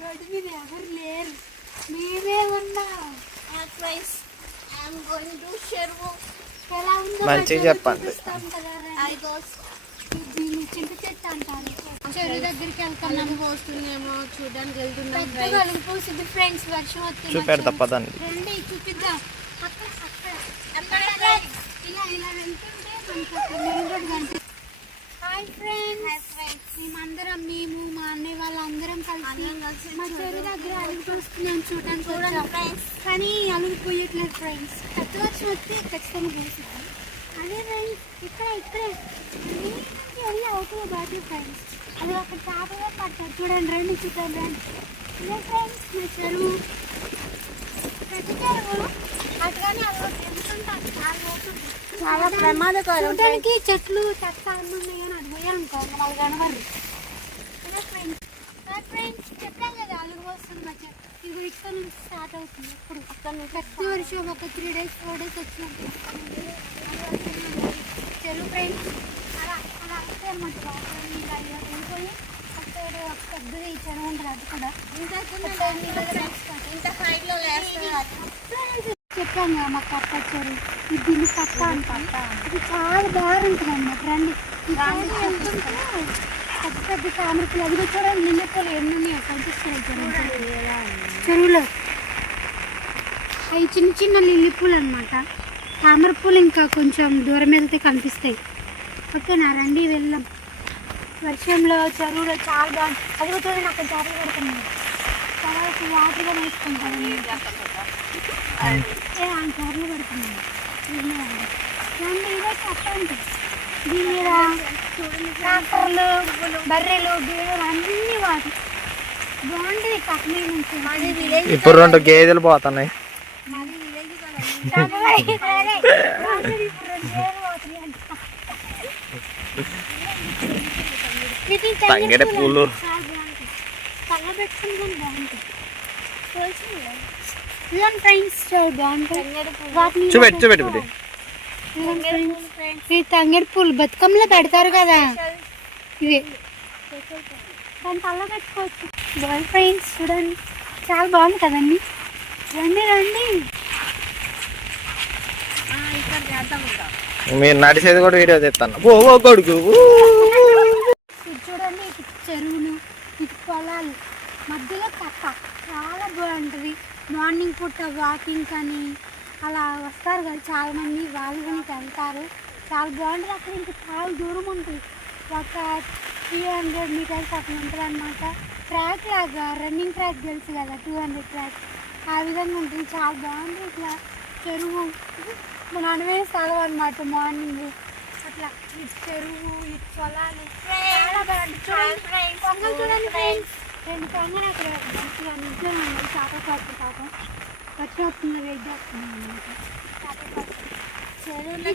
Road మీద ఎవరు లేరు. మంచిగా మధ్యలో చెప్పండి. చెరువు దగ్గరికి వెళ్తున్నాం పోస్తుందేమో చూడడానికి వెళ్తున్నాం ఫ్రెండ్స్ వర్షం వస్తుంది చూపెడతా పదండి. రండి చూపిద్దాం. ఇలా ఇలా వెళ్తుంటే మనకి మెయిన్ రోడ్ కనిపిస్తుంది హాయ్ ఫ్రెండ్స్ మేమందరం మేము మా అన్నయ్య వాళ్ళందరం కలిసి మా చెరువు దగ్గర అలుగు పోస్తున్నాం చూడడానికి వచ్చాం. కానీ అలుగు పోయట్లేదు ఫ్రెండ్స్ పెద్ద వర్షం వస్తే ఖచ్చితంగా పోతుంది అదే ఫ్రెండ్స్ ఇక్కడ ఇక్కడే. వెళ్ళి అవుతుంది బాటి ఫ్రెండ్స్ అది అక్కడ చేపగా పడతారు చూడండి రండి చూద్దాం రండి. ఇదే ఫ్రెండ్స్ మా చెరువు. పెద్ద చెరువు. చాలా ప్రమాదకరం. చెట్లు చెత్త అన్నీ ఉన్నాయి అని అది పోయాలనుకో వాళ్ళు కనబడరు ఫ్రెండ్స్ చెప్పాను కదా అలుగు వస్తుంది మా చెట్టు ఇది ఇక్కడ నుంచి స్టార్ట్ అవుతుంది ఇప్పుడు అక్కడ నుంచి ప్రతి వర్షం ఒక త్రీ డేస్ ఫోర్ డేస్ వచ్చినప్పుడు చెరువు ఫ్రెండ్స్ అలా అలా ఇలా వెళ్ళిపోయి అక్కడ ఒక పెద్దది చెరువు ఉంటుంది అది కూడా. ఇంత హైట్లో చెప్పాను కదా మా కట్ట చెరువు ఇది దీన్ని కట్ట అంట. ఇది చాలా బాగుంటుంది అన్నమాట రండి. పెద్ద పెద్ద తామరపులు అది కూడా చూడండి. నిన్నపూలు ఎన్ని ఉన్నాయో కనిపిస్తున్నాయి చెరువులో. అవి చిన్న చిన్న లిల్లీ పూలు అనమాట తామర పూలు ఇంకా కొంచెం దూరం వెళ్తే కనిపిస్తాయి. ఓకేనా? రండి వెళ్దాం. వర్షంలో చెరువులో చాలా బాగుంది. అది కూడా అక్కడ చేపలు పడుతున్నాయి తర్వాత వాటర్గా వేసుకుంటాను ఇదే చెప్పండి దీని మీద ట్రాక్టర్లు బర్రెలు గేదెలు అన్నీ వాటి బాగుంటుంది కశ్మీర్ నుంచి. ఇప్పుడు రెండు గేదెలు పోతున్నాయి. తంగేడు పూలు. చూపెట్టు చూపెట్టు బిడ్డ ఈ తంగేడు పూలు బతుకమ్మలో పెడతారు కదా. ఇవి. దాని తల్ల పెట్టుకోవచ్చు. బాయ్ ఫ్రెండ్స్ చూడండి. చాలా బాగుంది కదండి. రండి రండి. మీరు నడిచేది కూడా వీడియో తెస్తాను. ఓ కొడుకు. చూడండి ఇటు చెరువులు ఇటు పొలాలు. మధ్యలో కట్ట. చాలా బాగుంటుంది. మార్నింగ్ పూట వాకింగ్ కానీ అలా వస్తారు కదా చాలా మంది వాళ్ళు కానీ వెళ్తారు. చాలా బాగుంటుంది. అక్కడ ఇంకా చాలా దూరం ఉంటుంది. ఒక త్రీ హండ్రెడ్ మీటర్స్ అట్లా ఉంటుంది అనమాట ట్రాక్ లాగా రన్నింగ్ ట్రాక్ తెలుసు కదా టూ హండ్రెడ్ ట్రాక్ ఆ విధంగా ఉంటుంది. చాలా బాగుంటుంది ఇట్లా చెరువు. మన అనువైన స్థలం అనమాట మార్నింగ్. అట్లా ఇటు చెరువు ఇటు పొలాలు. చాలా బాగుంది. చూడండి. చూడండి ఫ్రెండ్స్ రెండు అక్కడ మంచిగా నిజం చేపల పాపం. వస్తుంది వెయిట్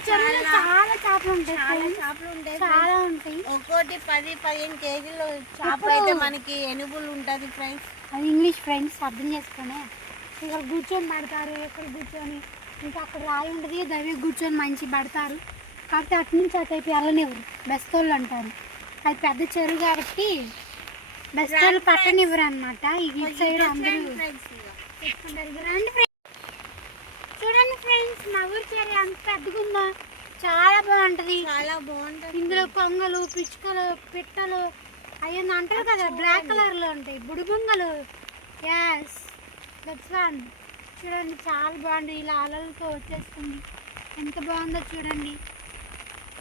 చెరువులో చాలా చేపలు ఉంటాయి చాలా. చేపలు ఉంటాయి చాలా ఉంటాయి. ఒక్కోటి పది పదిహేను కేజీలు చేప అయితే మనకి ఎనుగులు ఉంటుంది ఫ్రెండ్స్. అది ఇంగ్లీష్ ఫ్రెండ్స్ అర్థం చేసుకునే. ఇక్కడ కూర్చొని పడతారు ఇక్కడ కూర్చొని. ఇంకా అక్కడ రాయి ఉంటుంది దవి కూర్చొని మంచి పడతారు. కాకపోతే అటు నుంచి అటైపు వెళ్ళనివ్వరు బెస్తోళ్ళు అంటారు. అది పెద్ద చెరువు కాబట్టి బెస్తోళ్ళు పట్టనివ్వరు అనమాట ఈ సైడ్ అందరూ రండి friends. చూడండి ఫ్రెండ్స్ మా ఊరి చెరువు ఎంత పెద్దగా ఉందో చాలా బాగుంటది. చాలా బాగుంటుంది. ఇందులో కొంగలు పిచ్చుకలు పిట్టలు అవన్నీ అంటారు కదా బ్లాక్ కలర్లో ఉంటాయి. బుడిబొంగలు. యాస్ దట్స్ వన్ చూడండి చాలా బాగుంది. ఇలా అలలతో వచ్చేస్తుంది. ఎంత బాగుందో చూడండి.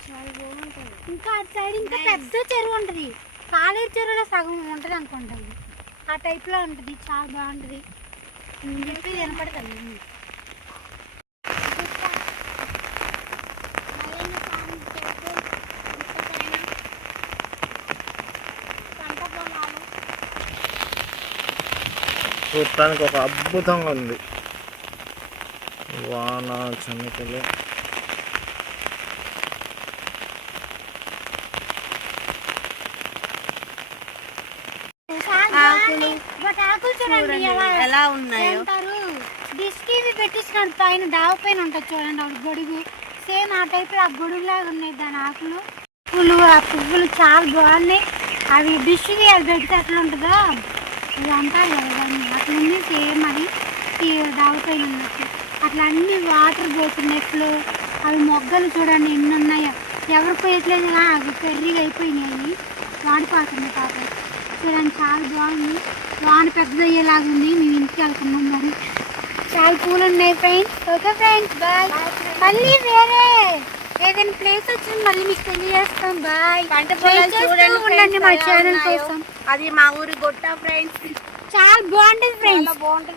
చాలా బాగుంటుంది. ఇంకా అటు సైడ్ ఇంకా పెద్ద చెరువు ఉంటుంది. కాలేరు చెరువులో సగం ఉంటుంది అనుకుంటుంది ఆ టైప్లో ఉంటుంది చాలా బాగుంటుంది. చెప్పి వినపడుతుంది చూడటానికి ఒక అద్భుతంగా ఉంది. వాన చెమటలు బట్ ఆకులు చూడండి ఎలా ఎలా ఉన్నాయో. టీవీ పెట్టించినాడు పైన డాబా పైన ఉంటుంది చూడండి ఒక గొడుగు. సేమ్ ఆ టైప్లో ఆ గొడుగులాగా ఉన్నాయి దాని ఆకులు. పువ్వులు ఆ పువ్వులు చాలా బాగున్నాయి. అవి డిష్వి అది పెడితే అట్లా ఉంటుందా ఇది అంటారు కదా దాన్ని. అట్లా ఉంది సేమ్ అది. డాబా పైన ఉన్నట్టు. అట్లా అన్ని వాటర్ పోతున్నాయి ఫ్లో అవి మొగ్గలు చూడండి ఎన్ని ఉన్నాయో. ఎవరు పోయట్లేదు అవి పెర్రిగా అయిపోయినాయి. వాడిపోతున్నాయి పాప. చూడండి చాలా బాగుంది. వాన పెద్దది అయ్యేలాగా ఉంది. మేము ఇంటికి వెళ్తున్నాం మరి. చాలా పూలు ఉన్నాయి ఫ్రెండ్స్ ఓకే ఫ్రెండ్స్ బాయ్ మళ్ళీ వేరే ఏదైనా ప్లేస్ వచ్చింది మళ్ళీ మీకు తెలియజేస్తాం. బాయ్ పంట చూడండి ఉండండి మా ఛానల్. కోసం. అది మా ఊరి గొట్ట ఫ్రెండ్స్ చాలా బాగుంటుంది ఫ్రెండ్స్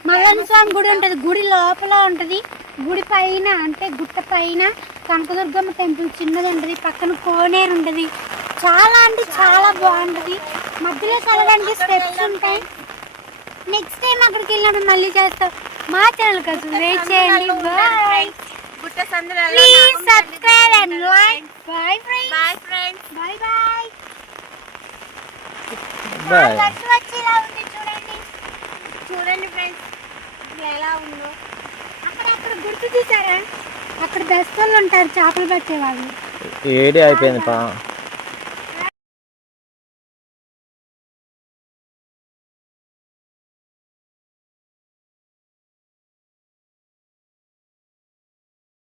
మల్లన్న స్వామి గుడి ఉంటుంది. గుడి లోపల ఉంటుంది. గుడి పైన అంటే గుట్ట పైన కనకదుర్గమ్మ టెంపుల్ చిన్నది ఉంటుంది. పక్కన కోనేరు ఉంటుంది. చాలా అంటే చాలా బాగుంటుంది. మధ్యలో కలగడానికి స్టెప్స్ ఉంటాయి. నెక్స్ట్ టైం అక్కడికి వెళ్ళినప్పుడు మళ్ళీ చేస్తాం. మా ఛానల్ కోసం వెయిట్ చేయండి. Bye please subscribe and like bye friends bye friends bye bye bye వర్షం వచ్చేలా ఉంది చూడండి. చూడండి ఫ్రెండ్స్ ఎలా ఉందో. అక్కడ అక్కడ గుర్తు చూసారా అక్కడ బెస్తోళ్ళు ఉంటారు చేపలు పట్టేవాళ్ళు. ఏడి అయిపోయింది పా